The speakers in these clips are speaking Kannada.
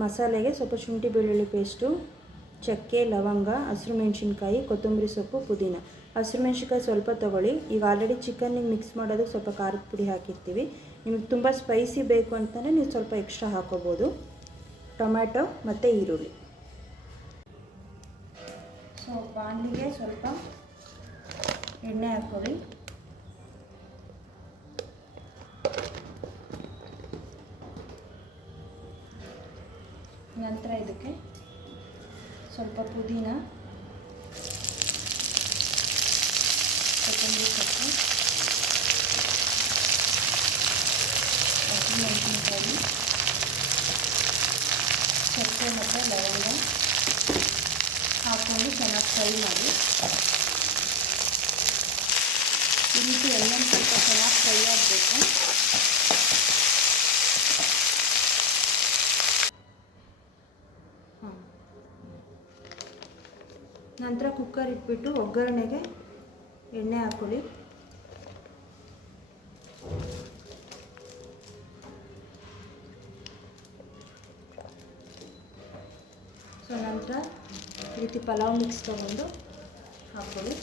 ಮಸಾಲೆಗೆ ಸ್ವಲ್ಪ ಶುಂಠಿ ಬೆಳ್ಳುಳ್ಳಿ ಪೇಸ್ಟು, ಚಕ್ಕೆ, ಲವಂಗ, ಹಸಿರು ಮೆಣಸಿನ್ಕಾಯಿ, ಕೊತ್ತಂಬರಿ ಸೊಪ್ಪು, ಪುದೀನ. ಹಸಿರು ಮೆಣಸಿನ್ಕಾಯಿ ಸ್ವಲ್ಪ ತೊಗೊಳ್ಳಿ. ಈಗ ಆಲ್ರೆಡಿ ಚಿಕನ್ನಿಗೆ ಮಿಕ್ಸ್ ಮಾಡೋದಕ್ಕೆ ಸ್ವಲ್ಪ ಖಾರದ ಪುಡಿ ಹಾಕಿರ್ತೀವಿ. ನಿಮಗೆ ತುಂಬ ಸ್ಪೈಸಿ ಬೇಕು ಅಂತಲೇ ನೀವು ಸ್ವಲ್ಪ ಎಕ್ಸ್ಟ್ರಾ ಹಾಕೋಬೋದು. ಟೊಮ್ಯಾಟೊ ಮತ್ತು ಈರುಳ್ಳಿ. ಸೊ ಬಾಣಲಿಗೆ ಸ್ವಲ್ಪ ಎಣ್ಣೆ ಹಾಕ್ಕೊಳ್ಳಿ. ನಂತರ ಇದಕ್ಕೆ ಸ್ವಲ್ಪ ಪುದೀನ, ಕೊತ್ತಂಬರಿ ಸೊಪ್ಪು, ಹಸಿಮೆಣಸಿನಕಾಯಿ, ಚಕ್ಕೆ ಮತ್ತು ಲವಂಗ ಹಾಕ್ಕೊಂಡು ಚೆನ್ನಾಗಿ ಫ್ರೈ ಮಾಡಿ. ಈ ರೀತಿ ಎಲ್ಲ ಸ್ವಲ್ಪ ಚೆನ್ನಾಗಿ ಫ್ರೈ ಆಗಬೇಕು. ನಂತರ ಕುಕ್ಕರ್ ಇಟ್ಬಿಟ್ಟು ಒಗ್ಗರಣೆಗೆ ಎಣ್ಣೆ ಹಾಕ್ಕೊಳ್ಳಿ. ಸೊ ನಂತರ ಈ ರೀತಿ ಪಲಾವ್ ಮಿಕ್ಸ್ ತೊಗೊಂಡು ಹಾಕ್ಕೊಳ್ಳಿ.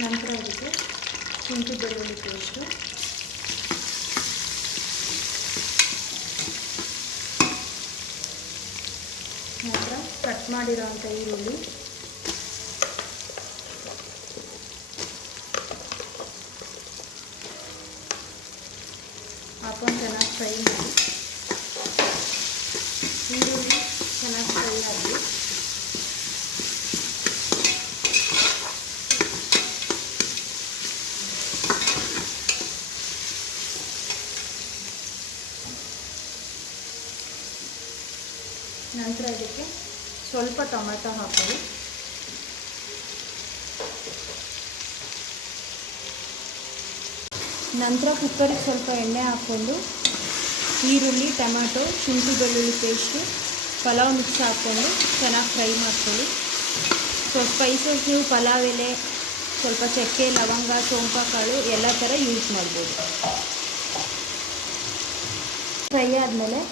ನಂತರ ಅದಕ್ಕೆ ಶುಂಠಿ ಬೆಳ್ಳುಳ್ಳಿ ಪೇಸ್ಟು, ನಂತರ ಕಟ್ ಮಾಡಿರೋಂಥ ಈರುಳ್ಳಿ, ಹಾಕೊಂಡು ಚೆನ್ನಾಗಿ ಫ್ರೈ ಮಾಡಿ. ಈರುಳ್ಳಿ ಚೆನ್ನಾಗಿ ಫ್ರೈ ಆಗಿ ನಂತರ ಇದಕ್ಕೆ ಸ್ವಲ್ಪ ಟೊಮೆಟೊ ಹಾಕೊಳ್ಳಿ. ನಂತರ ಕುಕ್ಕರಿಗೆ ಸ್ವಲ್ಪ ಎಣ್ಣೆ ಹಾಕ್ಕೊಂಡು ಈರುಳ್ಳಿ, ಟೊಮೆಟೊ, ಶುಂಠಿ ಬೆಳ್ಳುಳ್ಳಿ ಪೇಸ್ಟು, ಪಲಾವ್ ಮಿಕ್ಸ್ ಹಾಕ್ಕೊಂಡು ಚೆನ್ನಾಗಿ ಫ್ರೈ ಮಾಡ್ಕೊಳ್ಳಿ. ಸೊ ಸ್ಪೈಸಸ್ ನೀವು ಪಲಾವ್ ಎಲೆ, ಸ್ವಲ್ಪ ಚಕ್ಕೆ, ಲವಂಗ, ಸೋಂಪು ಕಾಳು ಎಲ್ಲ ಥರ ಯೂಸ್ ಮಾಡ್ಬೋದು. ಫ್ರೈ ಆದಮೇಲೆ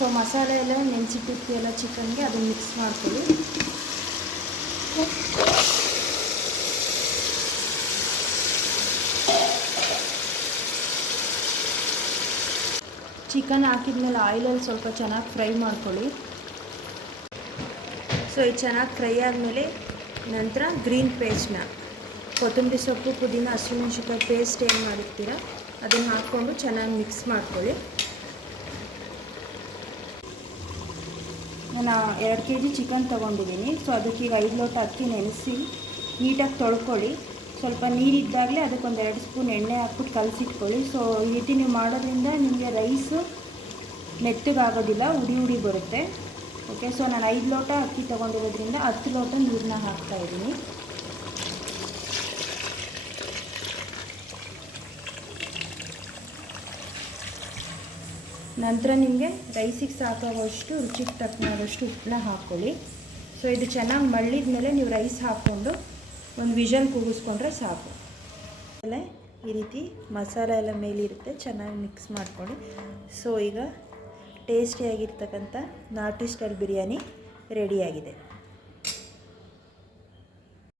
ಸೊ ಮಸಾಲೆ ಎಲ್ಲ ನೆನೆಸಿಟ್ಟಿರ್ತೀವಲ್ಲ ಚಿಕನ್ಗೆ, ಅದನ್ನು ಮಿಕ್ಸ್ ಮಾಡ್ಕೊಳ್ಳಿ. ಚಿಕನ್ ಹಾಕಿದ್ಮೇಲೆ ಆಯಿಲಲ್ಲಿ ಸ್ವಲ್ಪ ಚೆನ್ನಾಗಿ ಫ್ರೈ ಮಾಡ್ಕೊಳ್ಳಿ. ಸೊ ಇದು ಚೆನ್ನಾಗಿ ಫ್ರೈ ಆದಮೇಲೆ ನಂತರ ಗ್ರೀನ್ ಪೇಸ್ಟ್ನ, ಕೊತ್ತಂಬರಿ ಸೊಪ್ಪು, ಪುದೀನ, ಹಸಿಮೆಣಸಿನ್ಕಾಯಿ ಪೇಸ್ಟ್ ಏನು ಮಾಡಿರ್ತೀರ ಅದನ್ನು ಹಾಕ್ಕೊಂಡು ಚೆನ್ನಾಗಿ ಮಿಕ್ಸ್ ಮಾಡ್ಕೊಳ್ಳಿ. ನಾನು 2 kg ಚಿಕನ್ ತೊಗೊಂಡಿದ್ದೀನಿ. ಸೊ ಅದಕ್ಕೆ ಈಗ 5 ಲೋಟ ಅಕ್ಕಿ ನೆನೆಸಿ ನೀಟಾಗಿ ತೊಳ್ಕೊಳ್ಳಿ. ಸ್ವಲ್ಪ ನೀರಿದ್ದಾಗಲೇ ಅದಕ್ಕೊಂದು 2 ಸ್ಪೂನ್ ಎಣ್ಣೆ ಹಾಕ್ಬಿಟ್ಟು ಕಲಸಿಟ್ಕೊಳ್ಳಿ. ಸೊ ಈ ರೀತಿ ನೀವು ಮಾಡೋದ್ರಿಂದ ನಿಮಗೆ ರೈಸು ಮೆತ್ತಗಾಗೋದಿಲ್ಲ, ಉಡಿ ಬರುತ್ತೆ. ಓಕೆ, ಸೊ ನಾನು 5 ಲೋಟ ಅಕ್ಕಿ ತೊಗೊಂಡಿರೋದ್ರಿಂದ 10 ಲೋಟ ನೀರನ್ನ ಹಾಕ್ತಾಯಿದ್ದೀನಿ. ನಂತರ ನಿಮಗೆ ರೈಸಿಗೆ ಸಾಕಾಗುವಷ್ಟು ರುಚಿಗೆ ತಕ್ಕನಾದಷ್ಟು ಉಪ್ಪನ್ನ ಹಾಕ್ಕೊಳ್ಳಿ. ಸೊ ಇದು ಚೆನ್ನಾಗಿ ಮಳ್ಳಿದ ಮೇಲೆ ನೀವು ರೈಸ್ ಹಾಕ್ಕೊಂಡು ಒಂದು ವಿಷಲ್ ಕೂಗಿಸ್ಕೊಂಡ್ರೆ ಸಾಕು. ಆಮೇಲೆ ಈ ರೀತಿ ಮಸಾಲೆ ಎಲ್ಲ ಮೇಲಿರುತ್ತೆ, ಚೆನ್ನಾಗಿ ಮಿಕ್ಸ್ ಮಾಡ್ಕೊಳ್ಳಿ. ಸೊ ಈಗ ಟೇಸ್ಟಿಯಾಗಿರ್ತಕ್ಕಂಥ ನಾಟಿ ಸ್ಟೈಲ್ ಬಿರಿಯಾನಿ ರೆಡಿಯಾಗಿದೆ.